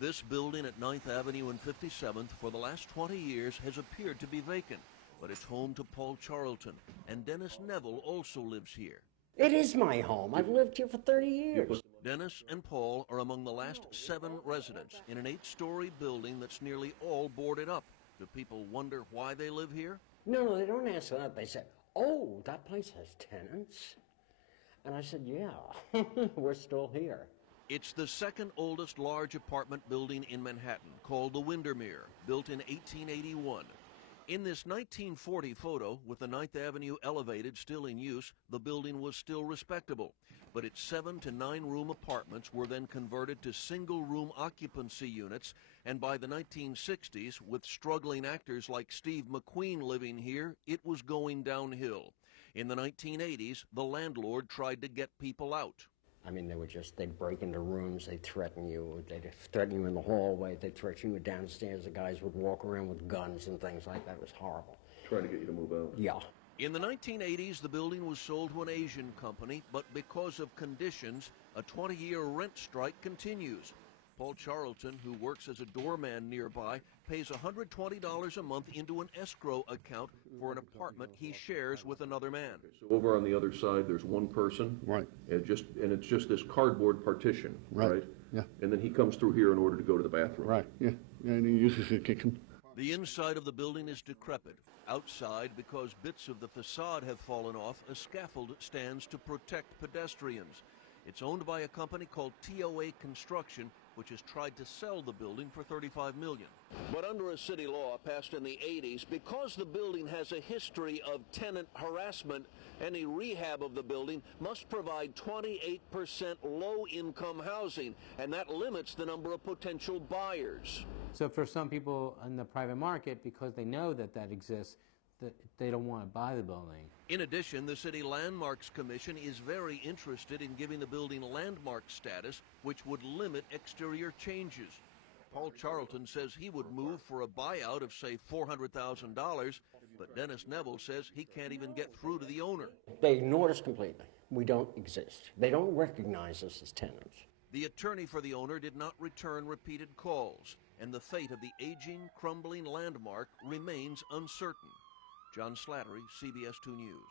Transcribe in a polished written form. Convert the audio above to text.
This building at 9th Avenue and 57th for the last 20 years has appeared to be vacant, but it's home to Paul Charlton, and Dennis Neville also lives here. It is my home. I've lived here for 30 years. Dennis and Paul are among the last 7 residents in an 8-story building that's nearly all boarded up. Do people wonder why they live here? No, they don't ask that. They say, oh, that place has tenants? And I said, yeah, we're still here. It's the second oldest large apartment building in Manhattan, called the Windermere, built in 1881. In this 1940 photo, with the 9th Avenue elevated still in use, the building was still respectable. But its 7 to 9 room apartments were then converted to single room occupancy units, and by the 1960s, with struggling actors like Steve McQueen living here, it was going downhill. In the 1980s, the landlord tried to get people out. I mean, they'd break into rooms, they'd threaten you in the hallway, they'd threaten you downstairs. The guys would walk around with guns and things like that. It was horrible. Trying to get you to move out? Yeah. In the 1980s, the building was sold to an Asian company, but because of conditions, a 20-year rent strike continues. Paul Charlton, who works as a doorman nearby, pays $120 a month into an escrow account for an apartment he shares with another man. So over on the other side, there's one person. Right. And it's just this cardboard partition, right? Yeah. And then he comes through here in order to go to the bathroom. Right, yeah. And he uses the kitchen. The inside of the building is decrepit. Outside, because bits of the facade have fallen off, a scaffold stands to protect pedestrians. It's owned by a company called TOA Construction, which has tried to sell the building for $35 million. But under a city law passed in the 80s, because the building has a history of tenant harassment, any rehab of the building must provide 28% low-income housing, and that limits the number of potential buyers. So for some people in the private market, because they know that exists, they don't want to buy the building. In addition, the City Landmarks Commission is very interested in giving the building landmark status, which would limit exterior changes. Paul Charlton says he would move for a buyout of, say, $400,000, but Dennis Neville says he can't even get through to the owner. They ignored us completely. We don't exist. They don't recognize us as tenants. The attorney for the owner did not return repeated calls, and the fate of the aging, crumbling landmark remains uncertain. John Slattery, CBS 2 News.